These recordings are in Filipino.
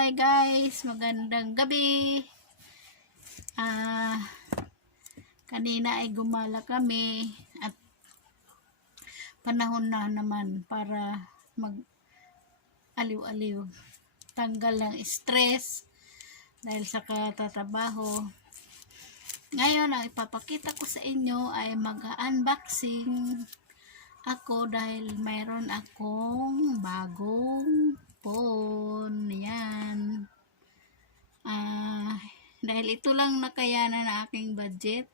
Hi guys, magandang gabi. Kanina ay gumala kami at panahon na naman para mag-aliw-aliw. Tanggal ng stress dahil sa katatrabaho. Ngayon, ang ipapakita ko sa inyo ay mag-unboxing ako dahil mayroon akong bagong phone. Yan. Dahil ito lang nakayanan na aking budget,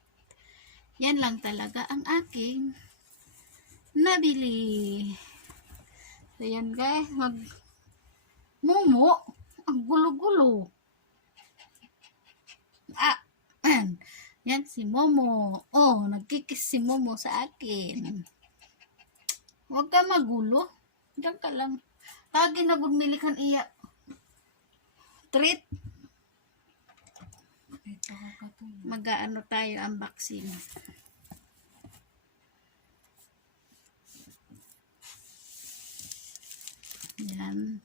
yan lang talaga ang aking nabili. So yan guys, Momo, ang gulo-gulo. Yan si Momo. Oh, nagkikis si Momo sa akin. Huwag ka magulo. Diyan ka lang. Tagi na bumili kan iya. Treat. Mag-ano tayo unboxing. Yan.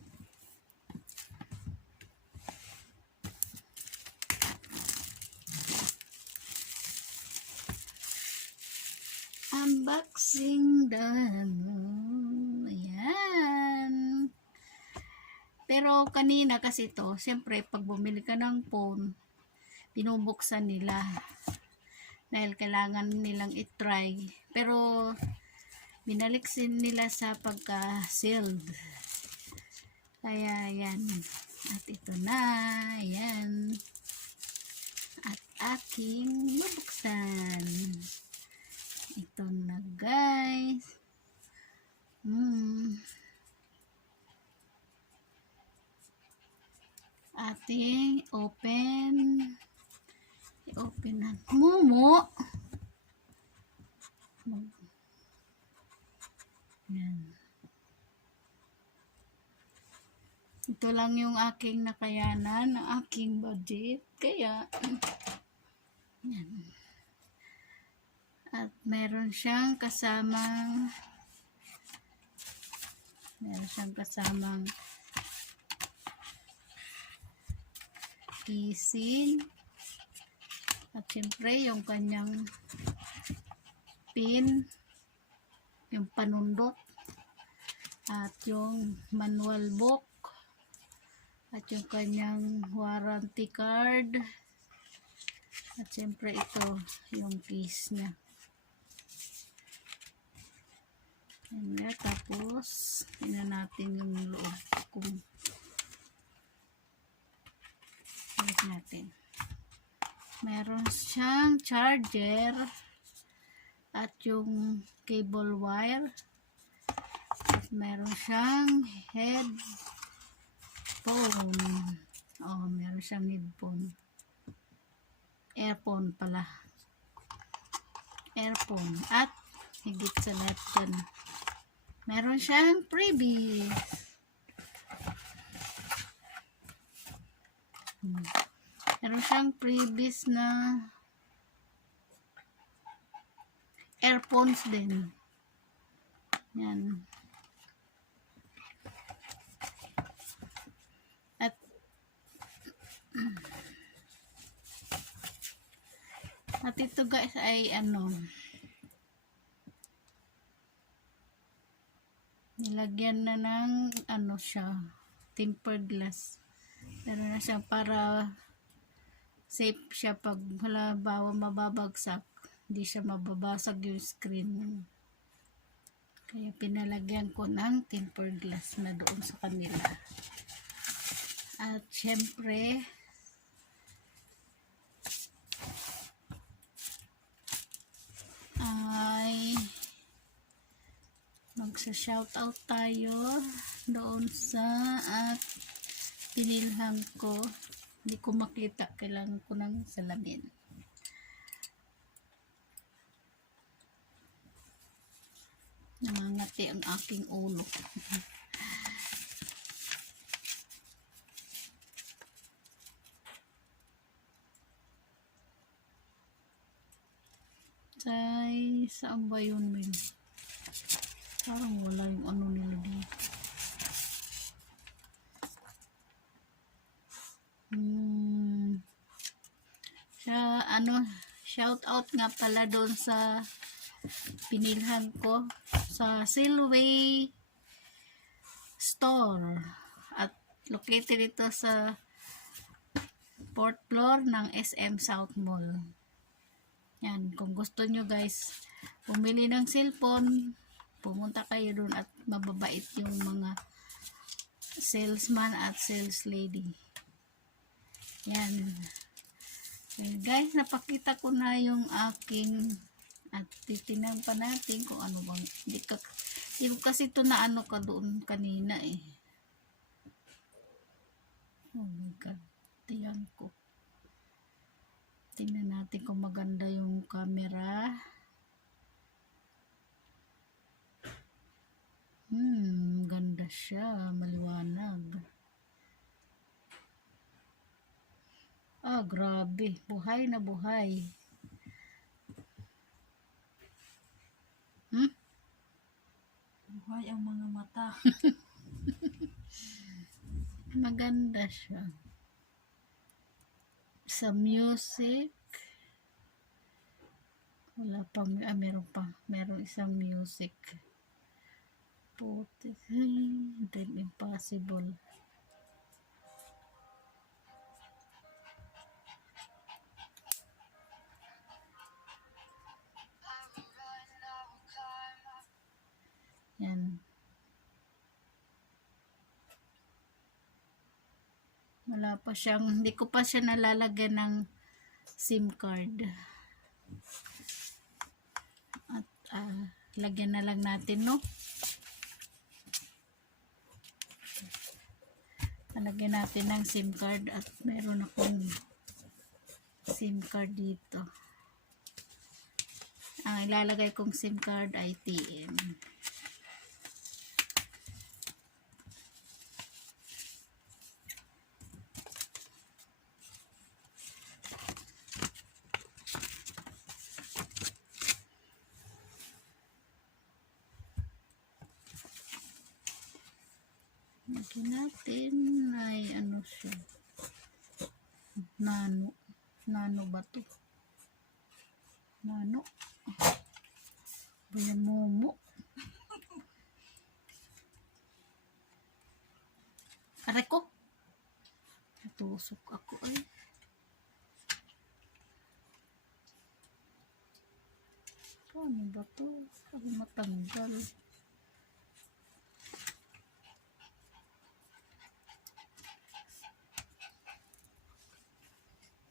Unboxing done. Ayan. Pero kanina kasi to, siyempre pag bumili ka ng phone, binubuksan nila dahil kailangan nilang i-try, pero binaliksin nila sa pagka-sealed. Kaya yan, at ito na yan at aking bubuksan. Ito na guys. Ating open na Momo. Yan. Ito lang yung aking nakayanan, ng aking budget. Kaya yan. At meron siyang kasamang casing. At syempre yung kanyang pin, yung panundot, at yung manual book, at yung kanyang warranty card, at syempre ito yung case niya. Ayan, tapos tingnan natin yung loob kung balik natin. Meron siyang charger at yung cable wire. At meron siyang headphone. Oh, meron siyang headphone. Earphone pala. Earphone. At higit sa lahat dyan, meron siyang freebies. Meron siyang freebies na earphones din. Yan. At ito guys ay nilagyan na ng siya, tempered glass. Meron na siya para safe siya pag halimbawa mababagsak, hindi siya mababasag yung screen. Kaya pinalagyan ko ng tempered glass na doon sa kanila. At syempre ay magsa-shoutout tayo doon sa at pinilhan ko. Hindi ko makita, kailangan ko ng salamin. Nangangati ang aking ulo. Ay, saan ba yun, Mel? Parang wala yung nila dito. Hmm, shout out nga pala doon sa pinilhan ko sa Silway Store at located ito sa 4th floor ng SM South Mall. Yan, kung gusto nyo guys bumili ng cellphone, pumunta kayo doon at mababait yung mga salesman at sales lady. Yan. Okay, guys, napakita ko na yung aking at titingnan pa natin kung ano bang hindi kasi ito na ano ka doon kanina eh. Oh my god, tiyan ko. Tingnan natin kung maganda yung camera. Ganda siya, maliwanag. Ah, grabe, buhay na buhay. Buhay ang mga mata. Maganda siya. Sa music, wala pang, meron isang music. Puti, Dream Impossible. Yan. Wala pa siyang, hindi ko pa siya nalalagyan ng SIM card. At lagyan na lang natin, no? Lagyan natin ng SIM card at meron akong SIM card dito. Ang ilalagay kong SIM card ay TM. Lagyan natin ay ano siya, nano ba to? Nano bayan momo. Aray ko, natusok ako ay. Paano ba to? Paano matanggal?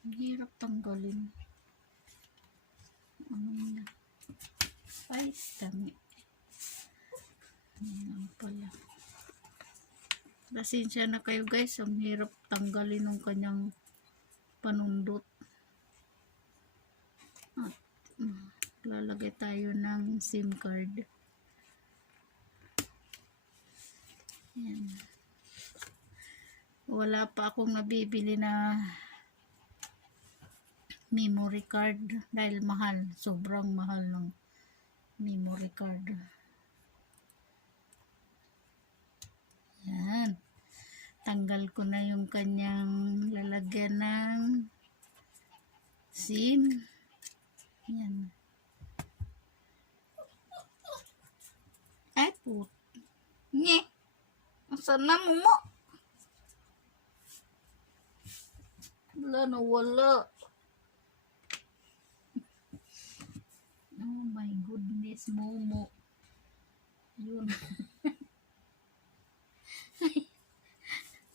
Ang hirap tanggalin. Ay, dami. Ayan pala. Pasensya na kayo guys, ang hirap tanggalin ng kanyang panundot. At lalagay tayo ng SIM card. Ayan. Wala pa akong nabibili na memory card dahil mahal, sobrang mahal ng memory card. Yan, tanggal ko na yung kanyang lalagyan ng SIM. Yan. Ay put nye, asan na mo? Wala na wala. Oh my goodness, Momo. Yun.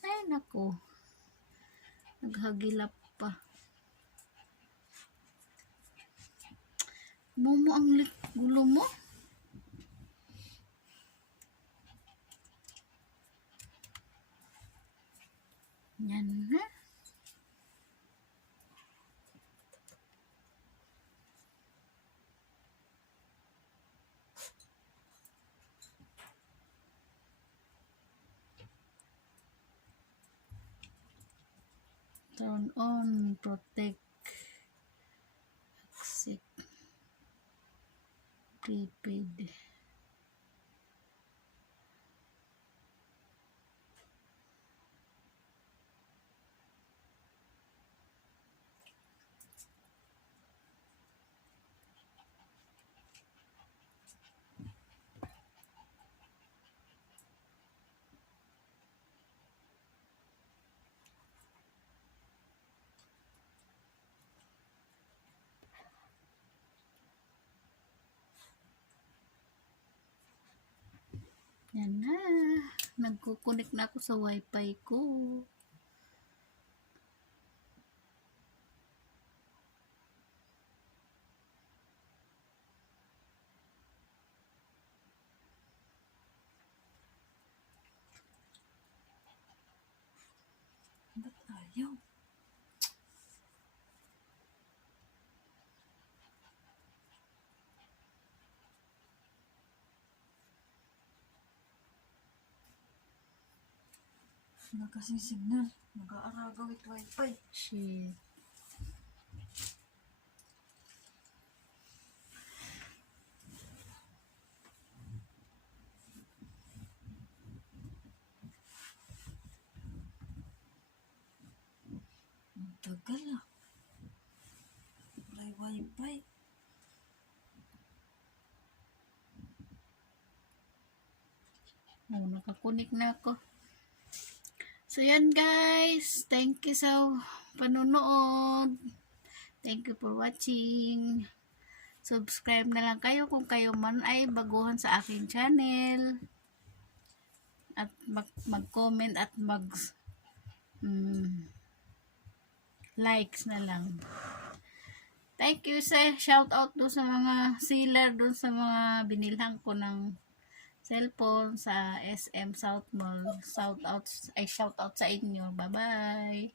Ay, nako. Naghagilap pa. Momo, ang gulo mo. Yan na. Turn on, protect, accept, prepaid. Yan na. Nagkukunik na ako sa wifi ko. Ba't ayaw? Wala kasing signal. Nag-aaragaw it wifi. Shit. Ang tagal ah. Wala wifi. Oh, nakakunik na ako. So, yan guys. Thank you sa panunood. Thank you for watching. Subscribe na lang kayo kung kayo man ay baguhan sa aking channel. At mag-comment at likes na lang. Thank you sa shout out do sa mga seller doon sa mga binilhan ko ng cellphone sa SM South Mall. Shout out sa inyo. Bye-bye.